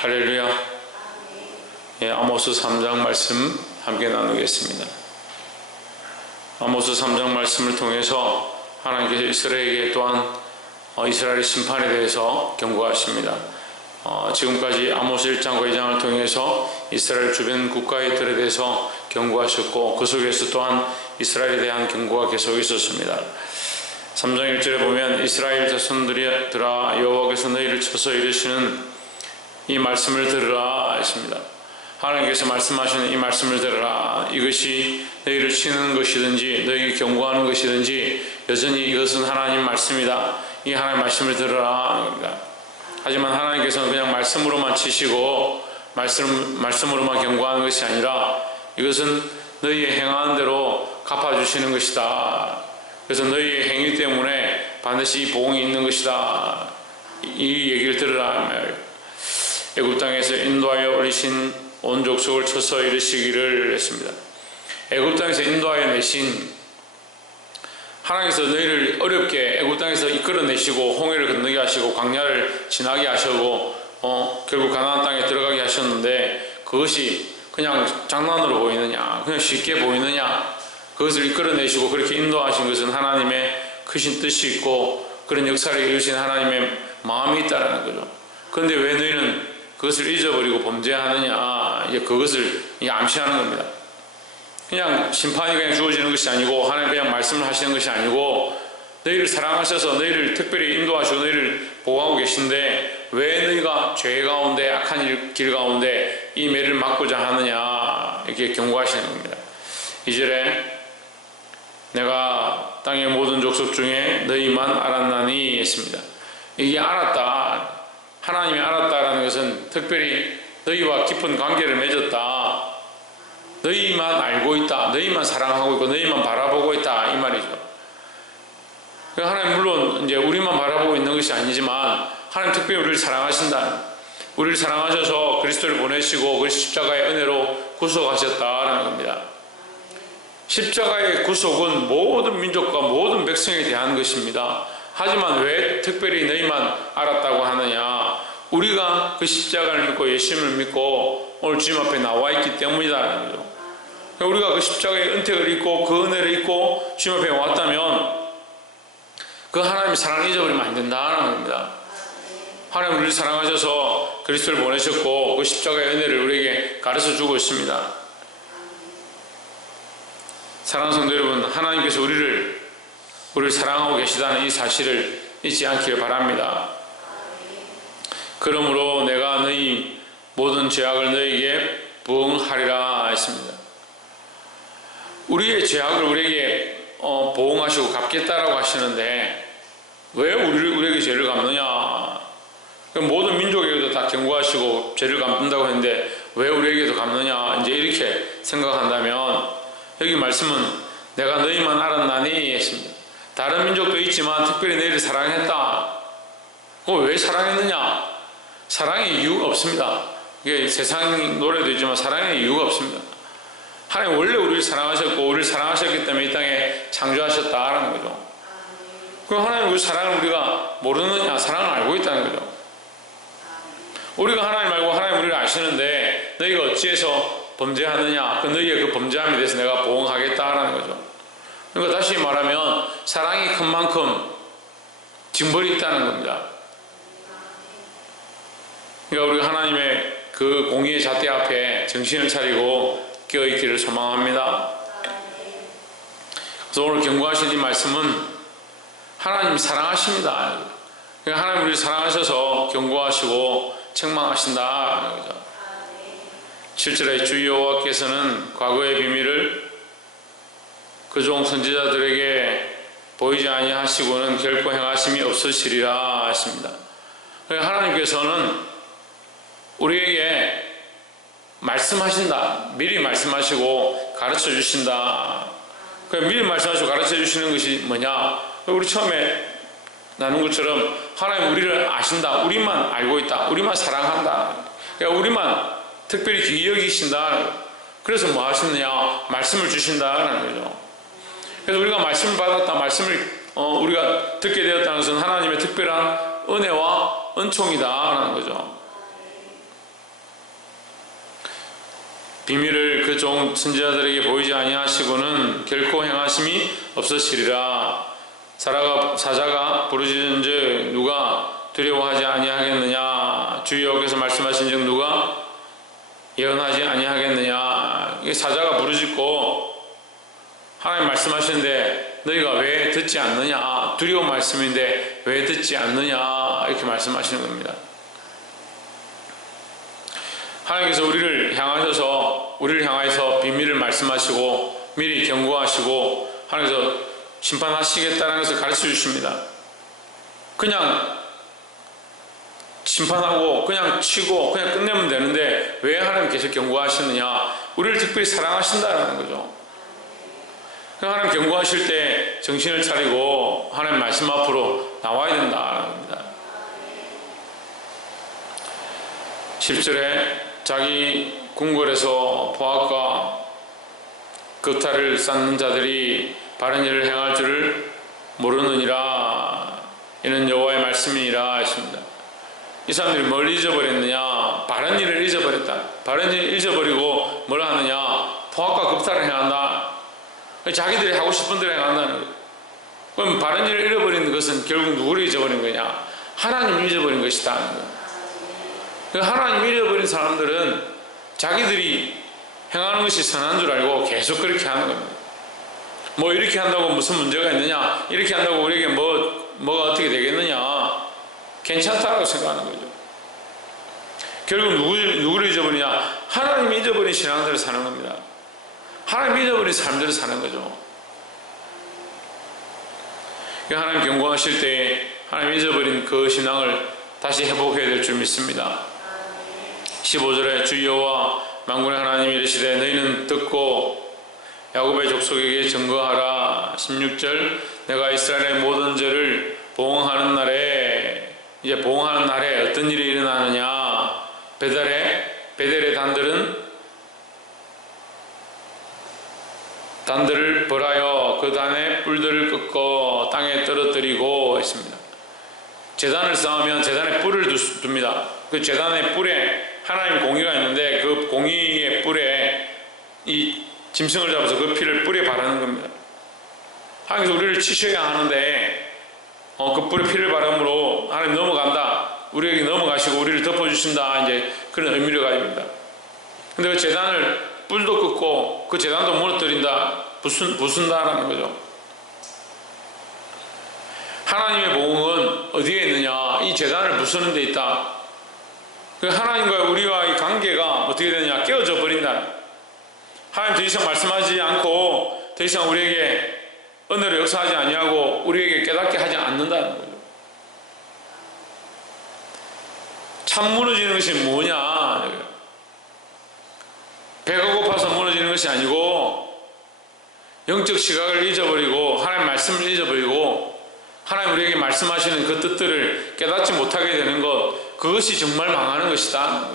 할렐루야. 예, 아모스 3장 말씀 함께 나누겠습니다. 아모스 3장 말씀을 통해서 하나님께서 이스라엘에게 또한 이스라엘의 심판에 대해서 경고하십니다. 지금까지 아모스 1장과 2장을 통해서 이스라엘 주변 국가들에 대해서 경고하셨고, 그 속에서 또한 이스라엘에 대한 경고가 계속 있었습니다. 3장 1절에 보면 이스라엘 자손들아 여호와께서 너희를 쳐서 이르시는 이 말씀을 들으라 했습니다. 하나님께서 말씀하시는 이 말씀을 들으라. 이것이 너희를 치는 것이든지 너희에게 경고하는 것이든지 여전히 이것은 하나님 말씀이다. 이 하나님 말씀을 들으라. 하지만 하나님께서는 그냥 말씀으로만 치시고 말씀으로만 경고하는 것이 아니라 이것은 너희의 행하는 대로 갚아주시는 것이다. 그래서 너희의 행위 때문에 반드시 이 보응이 있는 것이다. 이 얘기를 들으라. 애굽 땅에서 인도하여 올리신 온 족속을 쳐서 이르시기를 했습니다. 애굽 땅에서 인도하여 내신 하나님께서 너희를 어렵게 애굽 땅에서 이끌어내시고 홍해를 건너게 하시고 광야를 지나게 하시고 결국 가나안 땅에 들어가게 하셨는데, 그것이 그냥 장난으로 보이느냐, 그냥 쉽게 보이느냐? 그것을 이끌어내시고 그렇게 인도하신 것은 하나님의 크신 뜻이 있고 그런 역사를 이루신 하나님의 마음이 있다는 거죠. 그런데 왜 너희는 그것을 잊어버리고 범죄하느냐? 그것을 암시하는 겁니다. 그냥 심판이 그냥 주어지는 것이 아니고, 하나님 그냥 말씀을 하시는 것이 아니고, 너희를 사랑하셔서 너희를 특별히 인도하시고 너희를 보호하고 계신데 왜 너희가 죄 가운데 악한 길 가운데 이 매를 막고자 하느냐? 이렇게 경고하시는 겁니다. 2절에 내가 땅의 모든 족속 중에 너희만 알았나니 했습니다. 이게 알았다, 하나님이 알았다라는 것은 특별히 너희와 깊은 관계를 맺었다, 너희만 알고 있다, 너희만 사랑하고 있고 너희만 바라보고 있다, 이 말이죠. 하나님 물론 이제 우리만 바라보고 있는 것이 아니지만 하나님 특별히 우리를 사랑하신다, 우리를 사랑하셔서 그리스도를 보내시고 그 십자가의 은혜로 구속하셨다라는 겁니다. 십자가의 구속은 모든 민족과 모든 백성에 대한 것입니다. 하지만 왜 특별히 너희만 알았다고 하느냐? 우리가 그 십자가를 믿고 예수님을 믿고 오늘 주님 앞에 나와 있기 때문이다라는 거죠. 우리가 그 십자가의 은택을 입고 그 은혜를 입고 주님 앞에 왔다면 그 하나님의 사랑을 잊어버리면 안 된다는 겁니다. 하나님 우리를 사랑하셔서 그리스도를 보내셨고 그 십자가의 은혜를 우리에게 가르쳐 주고 있습니다. 사랑하는 성도 여러분, 하나님께서 우리를 사랑하고 계시다는 이 사실을 잊지 않기를 바랍니다. 그러므로 내가 너희 모든 죄악을 너희에게 보응하리라 했습니다. 우리의 죄악을 우리에게 보응하시고 갚겠다라고 하시는데 왜 우리에게 죄를 갚느냐? 모든 민족에게도 다 경고하시고 죄를 갚는다고 했는데 왜 우리에게도 갚느냐? 이제 이렇게 생각한다면 여기 말씀은 내가 너희만 알았나니 했습니다. 다른 민족도 있지만 특별히 너희를 사랑했다. 왜 사랑했느냐? 사랑의 이유가 없습니다. 이게 세상 노래도 있지만 사랑의 이유가 없습니다. 하나님 원래 우리를 사랑하셨고 우리를 사랑하셨기 때문에 이 땅에 창조하셨다라는 거죠. 그럼 하나님 그 사랑을 우리가 모르느냐? 사랑을 알고 있다는 거죠. 우리가 하나님 알고 하나님 우리를 아시는데 너희가 어찌해서 범죄하느냐? 너희의 그 범죄함에 대해서 내가 보응하겠다라는 거죠. 그러니까 다시 말하면 사랑이 큰 만큼 징벌이 있다는 겁니다. 그러니까 우리가 하나님의 그 공의의 잣대 앞에 정신을 차리고 깨어있기를 소망합니다. 그래서 오늘 경고하신 이 말씀은 하나님이 사랑하십니다. 그러니까 하나님 우리를 사랑하셔서 경고하시고 책망하신다. 7절에 주 여호와께서는 과거의 비밀을 그 종 선지자들에게 보이지 아니하시고는 결코 행하심이 없으시리라 했습니다. 그러니까 하나님께서는 우리에게 말씀하신다, 미리 말씀하시고 가르쳐 주신다. 그러니까 미리 말씀하시고 가르쳐 주시는 것이 뭐냐? 우리 처음에 나눈 것처럼 하나님 우리를 아신다, 우리만 알고 있다, 우리만 사랑한다, 그러니까 우리만 특별히 귀히 여기신다. 그래서 뭐 하시느냐? 말씀을 주신다는 거죠. 그래서 우리가 말씀을 받았다, 말씀을 우리가 듣게 되었다는 것은 하나님의 특별한 은혜와 은총이다라는 거죠. 비밀을 그 종 선지자들에게 보이지 아니하시고는 결코 행하심이 없으시리라. 사자가 부르짖은즉 누가 두려워하지 아니하겠느냐. 주 여호와께서 말씀하신즉 누가 예언하지 아니하겠느냐. 이게 사자가 부르짖고 하나님 말씀하시는데 너희가 왜 듣지 않느냐. 두려운 말씀인데 왜 듣지 않느냐, 이렇게 말씀하시는 겁니다. 하나님께서 우리를 향하여서 비밀을 말씀하시고 미리 경고하시고 하나님께서 심판하시겠다는 것을 가르쳐 주십니다. 그냥 심판하고 그냥 치고 그냥 끝내면 되는데 왜 하나님 계속 경고하시느냐. 우리를 특별히 사랑하신다는 거죠. 하나님 경고하실 때 정신을 차리고 하나님 말씀 앞으로 나와야 된다는 겁니다. 10절에 자기 궁궐에서 포악과 겁탈을 쌓는 자들이 바른 일을 행할 줄을 모르느니라. 이는 여호와의 말씀이니라 했습니다. 이 사람들이 뭘 잊어버렸느냐. 바른 일을 잊어버렸다. 바른 일을 잊어버리고 뭘 하느냐. 포악과 겁탈을 행한다. 자기들이 하고 싶은 대로 행한다는 거예요. 그럼 바른 일을 잃어버리는 것은 결국 누구를 잊어버린 거냐. 하나님을 잊어버린 것이다 하는 거예요. 하나님 잃어버린 사람들은 자기들이 행하는 것이 선한 줄 알고 계속 그렇게 하는 겁니다. 뭐 이렇게 한다고 무슨 문제가 있느냐, 이렇게 한다고 우리에게 뭐가 어떻게 되겠느냐, 괜찮다라고 생각하는 거죠. 결국 누구를 잊어버리냐. 하나님 잊어버린 신앙들을 사는 겁니다. 하나님 잊어버린 삶들을 사는 거죠. 하나님 경고하실 때 하나님 잊어버린 그 신앙을 다시 회복해야 될 줄 믿습니다. 15절에 주 여호와 만군의 하나님이 이르시되 너희는 듣고 야곱의 족속에게 증거하라. 16절 내가 이스라엘의 모든 죄를 보응하는 날에, 이제 보응하는 날에 어떤 일이 일어나느냐. 베델의 단들을 벌하여 그 단의 뿔들을 꺾어 땅에 떨어뜨리고 했습니다. 제단을 쌓으면 제단에 뿔을 둡니다. 그 제단의 뿔에 하나님 공의가 있는데 그 공의의 뿔에 이 짐승을 잡아서 그 피를 뿔에 바르는 겁니다. 하나님께서 우리를 치셔야 하는데 그 뿔에 피를 바름으로 하나님 넘어간다, 우리에게 넘어가시고 우리를 덮어주신다, 이제 그런 의미를 가집니다. 근데 그 제단을 뿔도 꺾고 그 제단도 무너뜨린다, 부순다라는 거죠. 하나님의 보응은 어디에 있느냐. 이 제단을 부수는 데 있다. 하나님과 우리와의 관계가 어떻게 되느냐. 깨어져 버린다. 하나님 더 이상 말씀하지 않고 더 이상 우리에게 은혜로 역사하지 아니하고 우리에게 깨닫게 하지 않는다는 거죠. 참 무너지는 것이 뭐냐. 배가 고파서 무너지는 것이 아니고 영적 시각을 잊어버리고 하나님 말씀을 잊어버리고 하나님 우리에게 말씀하시는 그 뜻들을 깨닫지 못하게 되는 것, 그것이 정말 망하는 것이다.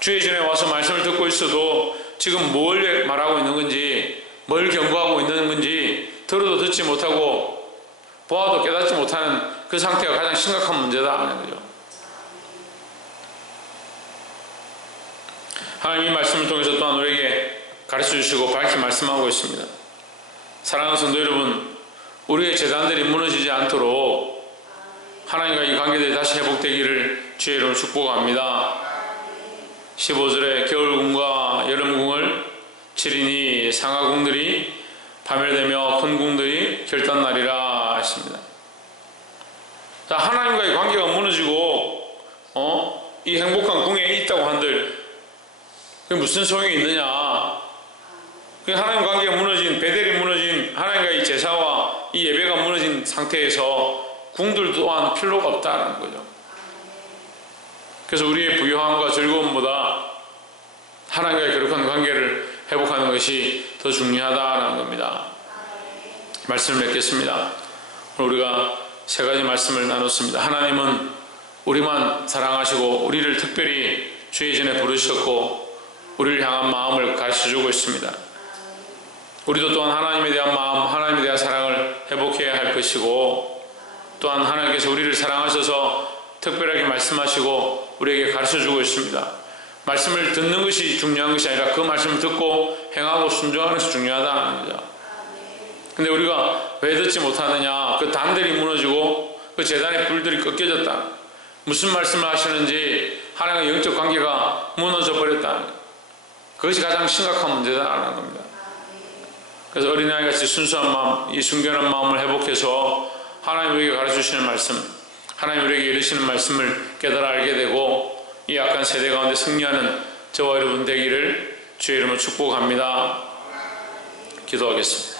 주의 전에 와서 말씀을 듣고 있어도 지금 뭘 말하고 있는 건지, 뭘 경고하고 있는 건지 들어도 듣지 못하고 보아도 깨닫지 못하는 그 상태가 가장 심각한 문제다 하는 거죠. 하나님 이 말씀을 통해서 또한 우리에게 가르쳐 주시고 밝히 말씀하고 있습니다. 사랑하는 성도 여러분, 우리의 재단들이 무너지지 않도록 하나님과 이 관계들이 다시 회복되기를 주의 이름으로 축복합니다. 15절에 겨울궁과 여름궁을 치리니 상하궁들이 파멸되며 큰 궁들이 결단나리라 했습니다. 자, 하나님과의 관계가 무너지고 이 행복한 궁에 있다고 한들 그게 무슨 소용이 있느냐. 하나님 관계가 무너진, 베델이 무너진, 하나님과의 제사와 이 예배가 무너진 상태에서 궁들 또한 필요가 없다는 거죠. 그래서 우리의 부유함과 즐거움보다 하나님과의 거룩한 관계를 회복하는 것이 더 중요하다는 겁니다. 말씀을 맺겠습니다. 오늘 우리가 세 가지 말씀을 나눴습니다. 하나님은 우리만 사랑하시고 우리를 특별히 주의 전에 부르셨고 우리를 향한 마음을 가르쳐주고 있습니다. 우리도 또한 하나님에 대한 마음, 하나님에 대한 사랑을 회복해야 할 것이고 또한 하나님께서 우리를 사랑하셔서 특별하게 말씀하시고 우리에게 가르쳐주고 있습니다. 말씀을 듣는 것이 중요한 것이 아니라 그 말씀을 듣고 행하고 순종하는 것이 중요하다는 거죠. 근데 우리가 왜 듣지 못하느냐? 그 단들이 무너지고 그 재단의 불들이 꺾여졌다. 무슨 말씀을 하시는지 하나님과 영적 관계가 무너져 버렸다. 그것이 가장 심각한 문제다라는 겁니다. 그래서 어린아이같이 순수한 마음, 이 순결한 마음을 회복해서 하나님 우리에게 가르쳐주시는 말씀, 하나님 우리에게 이르시는 말씀을 깨달아 알게 되고 이 악한 세대 가운데 승리하는 저와 여러분 되기를 주의 이름으로 축복합니다. 기도하겠습니다.